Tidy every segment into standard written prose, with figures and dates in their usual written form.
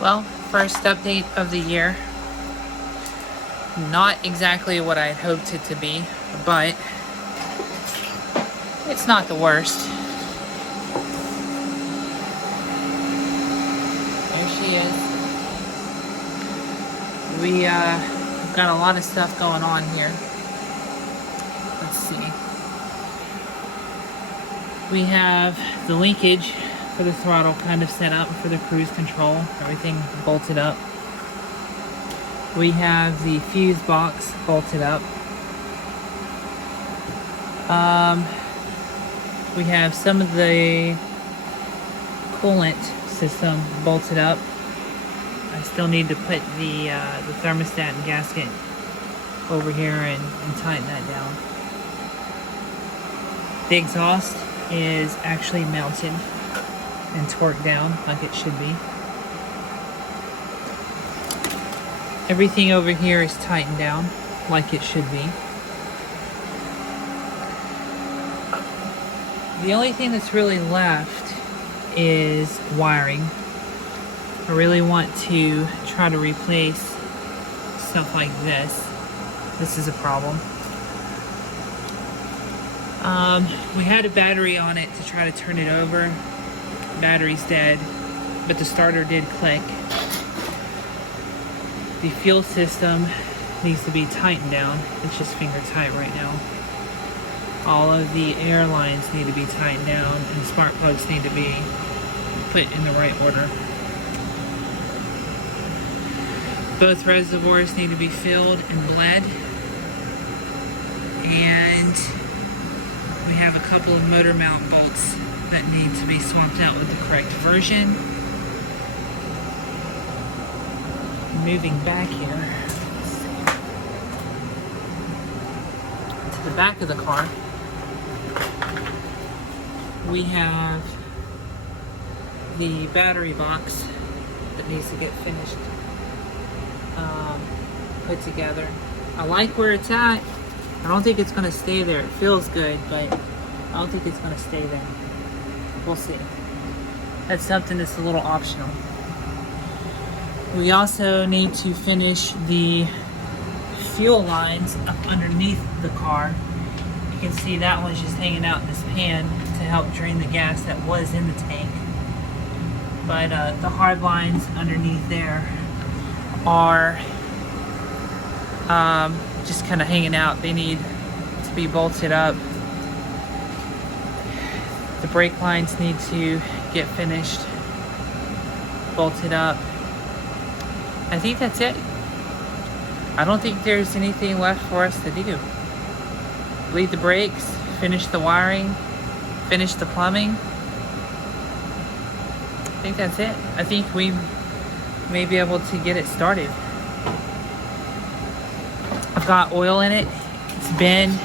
Well, first update of the year. Not exactly what I had hoped it to be, but it's not the worst. There she is. We've got a lot of stuff going on here. Let's see. We have the linkage for the throttle kind of set up for the cruise control. Everything bolted up. We have the fuse box bolted up. We have some of the coolant system bolted up. I still need to put the thermostat and gasket over here and tighten that down. The exhaust is actually mounted and torqued down like it should be. Everything over here is tightened down like it should be. The only thing that's really left is wiring. I really want to try to replace stuff like this. This is a problem. We had a battery on it to try to turn it over. Battery's dead, but the starter did click. The fuel system needs to be tightened down. It's just finger tight right now. All of the air lines need to be tightened down, and spark plugs need to be put in the right order. Both reservoirs need to be filled and bled. And we have a couple of motor mount bolts that need to be swapped out with the correct version. Moving back here to the back of the car, we have the battery box that needs to get finished, put together. I like where it's at. I don't think it's going to stay there. It feels good, but I don't think it's going to stay there. We'll see. That's something that's a little optional. We also need to finish the fuel lines up underneath the car. You can see that one's just hanging out in this pan to help drain the gas that was in the tank. But the hard lines underneath there are just kind of hanging out. They need to be bolted up. The brake lines need to get finished, bolted up. I think that's it. I don't think there's anything left for us to do. Bleed the brakes, finish the wiring, finish the plumbing. I think that's it. I think we may be able to get it started. I've got oil in it. It's been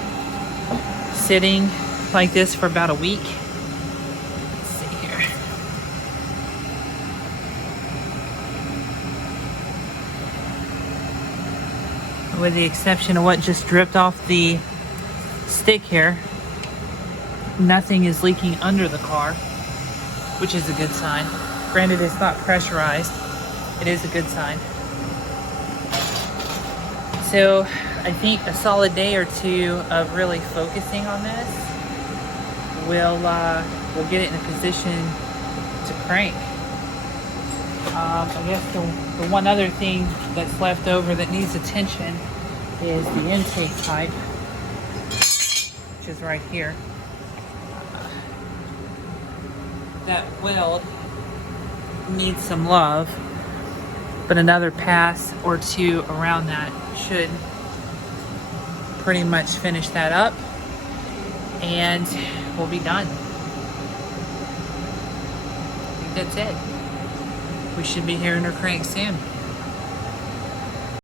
sitting like this for about a week. Let's see here. With the exception of what just dripped off the stick here, nothing is leaking under the car, which is a good sign. Granted, it's not pressurized. It is a good sign. So I think a solid day or two of really focusing on this will get it in a position to crank. I guess the one other thing that's left over that needs attention is the intake pipe, which is right here. That weld needs some love, but another pass or two around that should pretty much finish that up, and we'll be done. I think that's it. We should be hearing her crank soon.